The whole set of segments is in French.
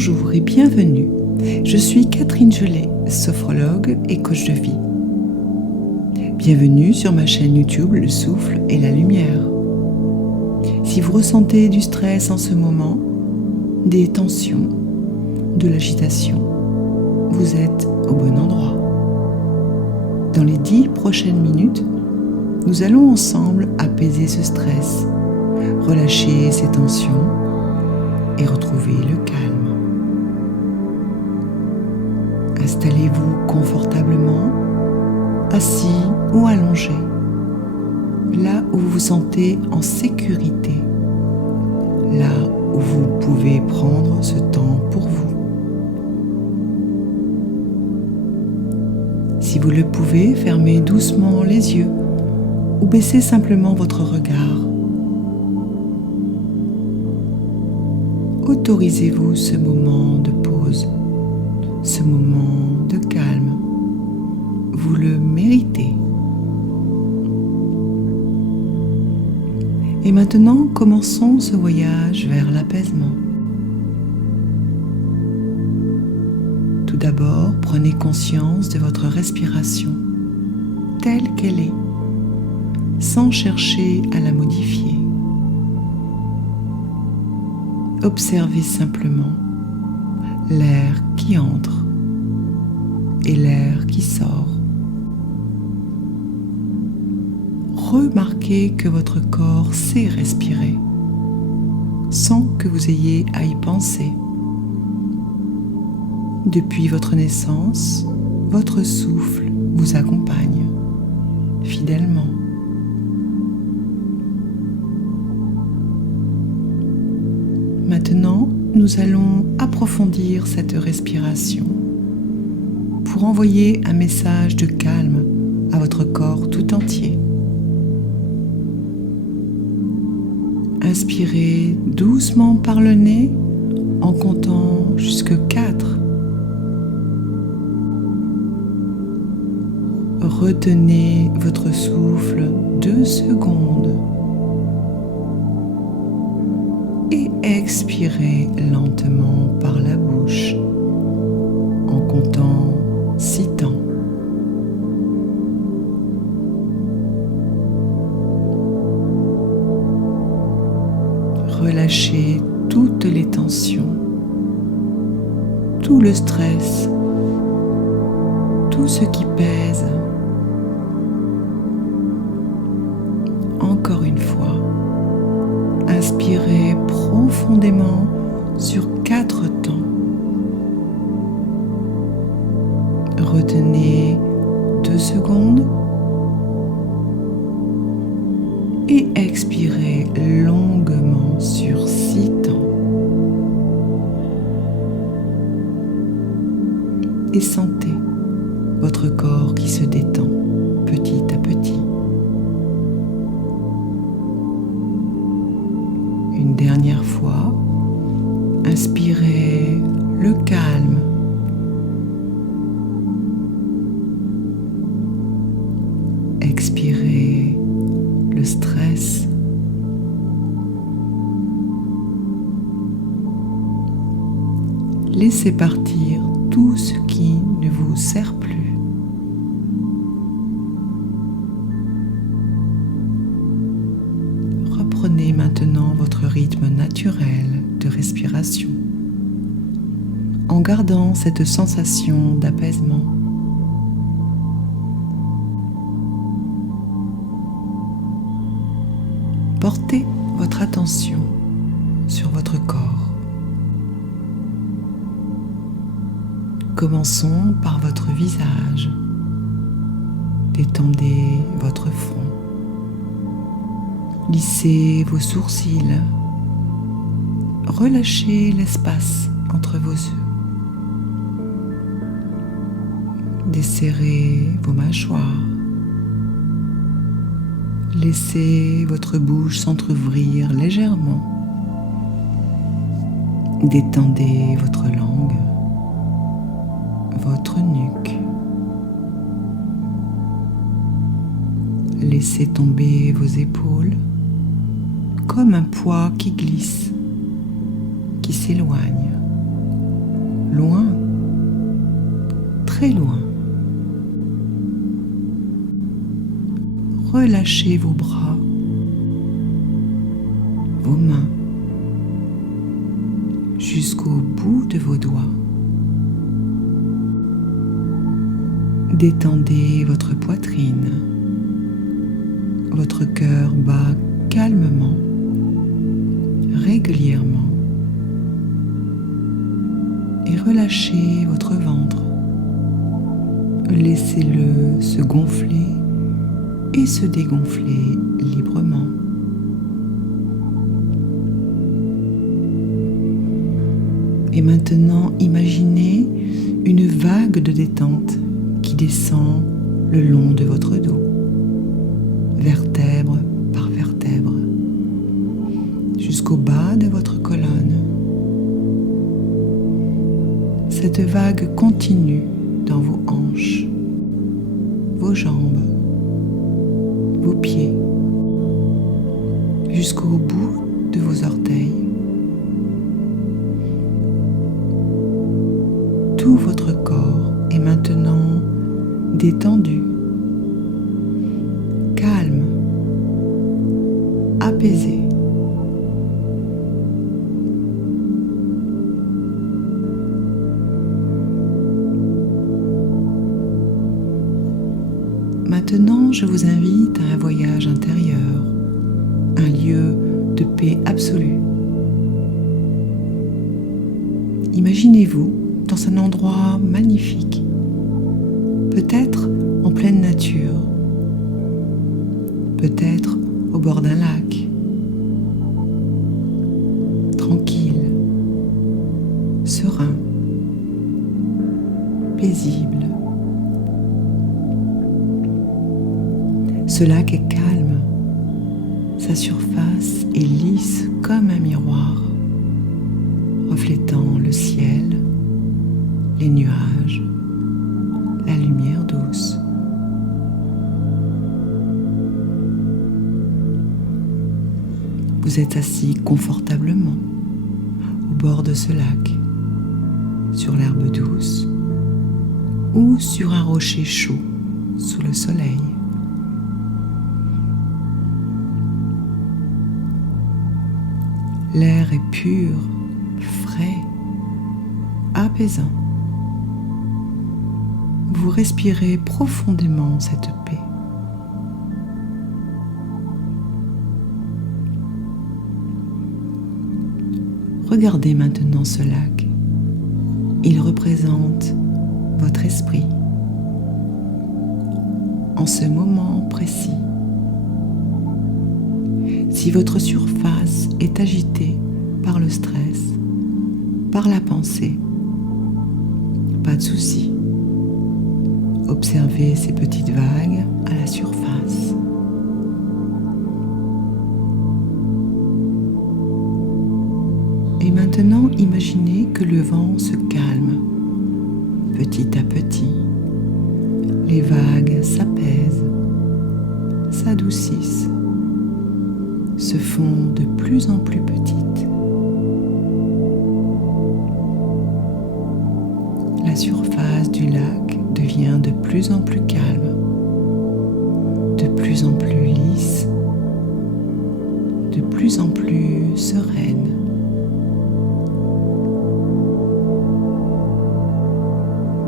Bonjour et bienvenue. Je suis Catherine Gelé, sophrologue et coach de vie. Bienvenue sur ma chaîne YouTube Le Souffle et la Lumière. Si vous ressentez du stress en ce moment, des tensions, de l'agitation, vous êtes au bon endroit. Dans les 10 prochaines minutes, nous allons ensemble apaiser ce stress, relâcher ces tensions et retrouver le calme. Installez-vous confortablement, assis ou allongé, là où vous vous sentez en sécurité, là où vous pouvez prendre ce temps pour vous. Si vous le pouvez, fermez doucement les yeux ou baissez simplement votre regard. Autorisez-vous ce moment de pause, ce moment de calme. Vous le méritez. Et maintenant, commençons ce voyage vers l'apaisement. Tout d'abord, prenez conscience de votre respiration telle qu'elle est, sans chercher à la modifier. Observez simplement l'air qui entre et l'air qui sort. Remarquez que votre corps sait respirer sans que vous ayez à y penser. Depuis votre naissance, votre souffle vous accompagne fidèlement. Maintenant, nous allons approfondir cette respiration pour envoyer un message de calme à votre corps tout entier. Inspirez doucement par le nez en comptant jusqu'à 4. Retenez votre souffle 2 secondes et expirez lentement par la bouche en comptant 6 temps. Relâchez toutes les tensions, tout le stress, tout ce qui pèse. Encore une fois, inspirez profondément sur 4 temps. Retenez 2 secondes et expirez longuement sur 6 temps. Et sentez votre corps qui se détend petit à petit. Une dernière fois, inspirez le calme. Expirez le stress. Laissez partir tout ce qui ne vous sert plus. Reprenez maintenant votre rythme naturel de respiration en gardant cette sensation d'apaisement. Portez votre attention sur votre corps. Commençons par votre visage. Détendez votre front. Lissez vos sourcils. Relâchez l'espace entre vos yeux. Desserrez vos mâchoires. Laissez votre bouche s'entrouvrir légèrement. Détendez votre langue, votre nuque. Laissez tomber vos épaules comme un poids qui glisse, qui s'éloigne. loin, très loin. Relâchez vos bras, vos mains, jusqu'au bout de vos doigts. Détendez votre poitrine. Votre cœur bat calmement, régulièrement. Et relâchez votre ventre. Laissez-le se gonfler et se dégonfler librement. Et maintenant, imaginez une vague de détente qui descend le long de votre dos, vertèbre par vertèbre, jusqu'au bas de votre colonne. Cette vague continue dans vos hanches, vos jambes, vos pieds, jusqu'au bout de vos orteils. Tout votre corps est maintenant détendu, calme, apaisé. Maintenant, je vous invite à un voyage intérieur, un lieu de paix absolue. Imaginez-vous dans un endroit magnifique, peut-être en pleine nature, peut-être au bord d'un lac, tranquille, serein, paisible. Ce lac est calme, sa surface est lisse comme un miroir, reflétant le ciel, les nuages, la lumière douce. Vous êtes assis confortablement au bord de ce lac, sur l'herbe douce ou sur un rocher chaud sous le soleil. L'air est pur, frais, apaisant. Vous respirez profondément cette paix. Regardez maintenant ce lac. Il représente votre esprit. En ce moment précis, si votre surface est agitée par le stress, par la pensée, pas de souci. Observez ces petites vagues à la surface. Et maintenant, imaginez que le vent se calme petit à petit. Les vagues s'apaisent, s'adoucissent, se font de plus en plus petites. La surface du lac devient de plus en plus calme, de plus en plus lisse, de plus en plus sereine.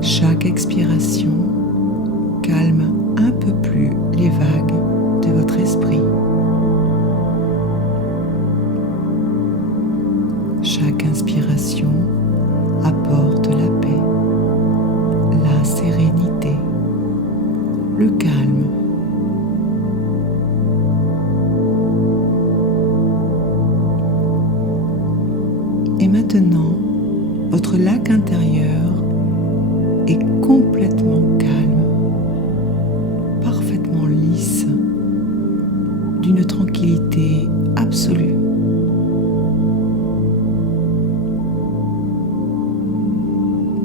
Chaque expiration calme un peu plus les vagues de votre esprit. Chaque inspiration apporte la paix, la sérénité, le calme. Et maintenant, votre lac intérieur est complètement calme, parfaitement lisse, d'une tranquillité absolue.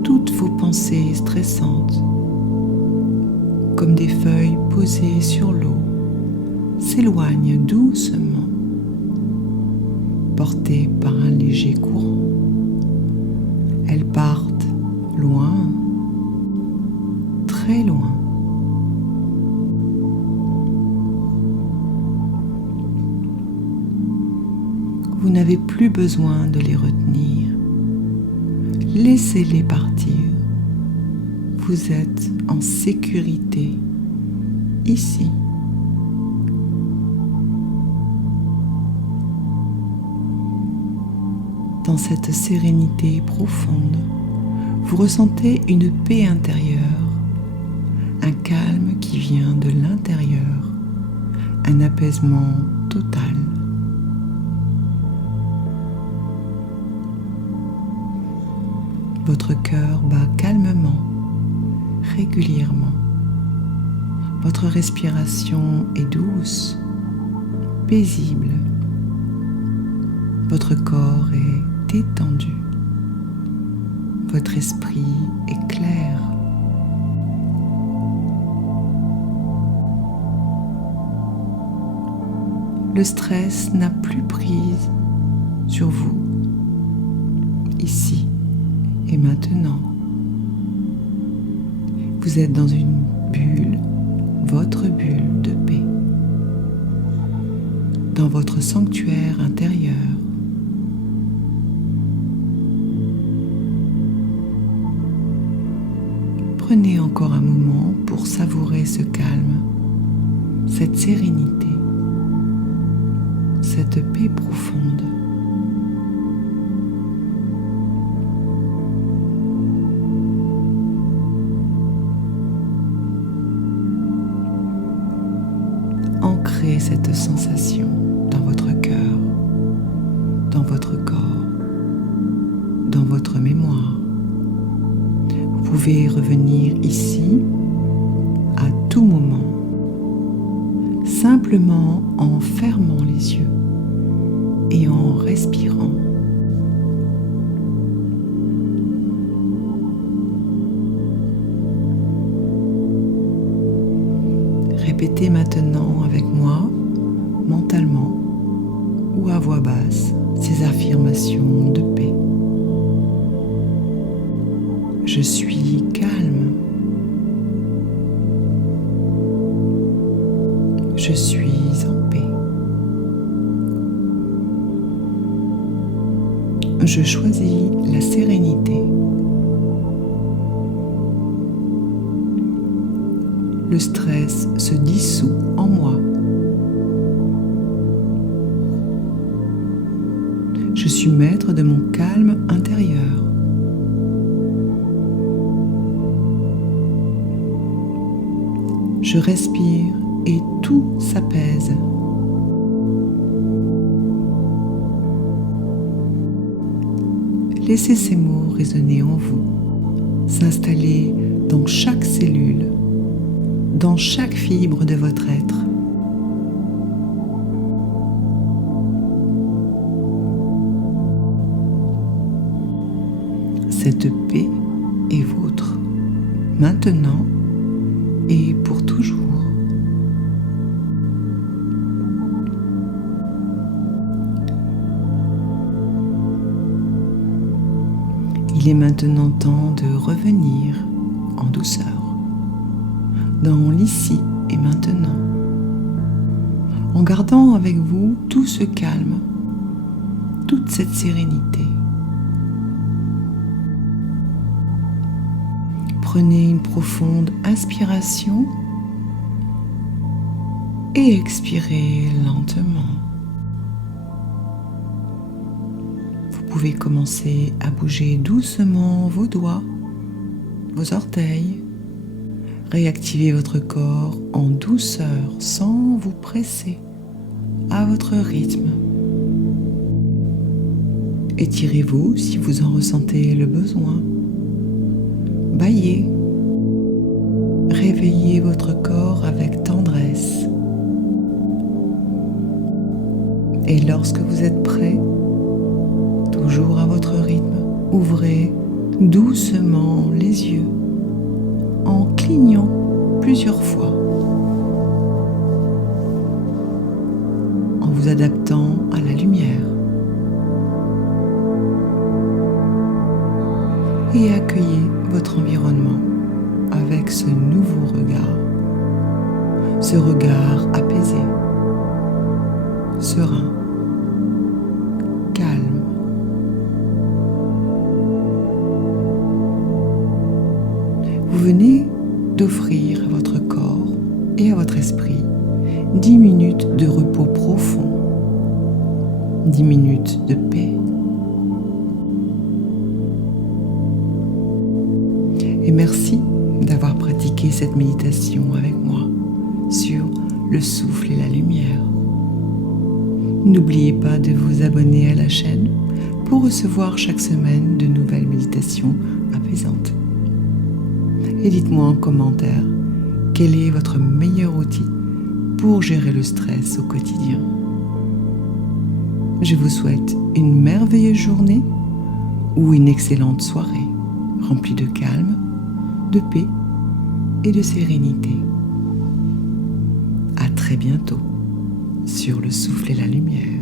Toutes vos pensées stressantes, comme des feuilles posées sur l'eau, s'éloignent doucement, portées par un léger courant. Elles partent loin, très loin. Vous n'avez plus besoin de les retenir. Laissez-les partir. Vous êtes en sécurité ici. Dans cette sérénité profonde, vous ressentez une paix intérieure, un calme qui vient de l'intérieur, un apaisement total. Votre cœur bat calmement, régulièrement. Votre respiration est douce, paisible. Votre corps est détendu. Votre esprit est clair. Le stress n'a plus prise sur vous, ici et maintenant. Vous êtes dans une bulle, votre bulle de paix, dans votre sanctuaire intérieur. Prenez encore un moment pour savourer ce calme, cette sérénité, cette paix profonde. Ancrez cette sensation dans votre cœur, dans votre corps, dans votre mémoire. Vous pouvez revenir ici à tout moment, simplement en fermant les yeux et en respirant. Répétez maintenant avec moi, mentalement ou à voix basse, ces affirmations de paix. Je suis calme. Je suis en paix. Je choisis la sérénité. Le stress se dissout en moi. Je suis maître de mon calme intérieur. Je respire et tout s'apaise. Laissez ces mots résonner en vous, s'installer dans chaque cellule, dans chaque fibre de votre être. Cette paix est vôtre, maintenant et pour toujours. Il est maintenant temps de revenir en douceur, dans l'ici et maintenant, en gardant avec vous tout ce calme, toute cette sérénité. Prenez une profonde inspiration et expirez lentement. Vous pouvez commencer à bouger doucement vos doigts, vos orteils. Réactivez votre corps en douceur sans vous presser, à votre rythme. Étirez-vous si vous en ressentez le besoin. Bâillez. Réveillez votre corps avec tendresse. Et lorsque vous êtes prêt, toujours à votre rythme, ouvrez doucement les yeux en clignant plusieurs fois, en vous adaptant à la lumière. Et accueillez ce regard apaisé, serein, calme. Vous venez d'offrir à votre corps et à votre esprit 10 minutes de repos profond, 10 minutes de paix. Et merci d'avoir pratiqué cette méditation avec moi sur le souffle et la lumière. N'oubliez pas de vous abonner à la chaîne pour recevoir chaque semaine de nouvelles méditations apaisantes. Et dites-moi en commentaire quel est votre meilleur outil pour gérer le stress au quotidien. Je vous souhaite une merveilleuse journée ou une excellente soirée remplie de calme, de paix et de sérénité. À très bientôt sur le souffle et la lumière.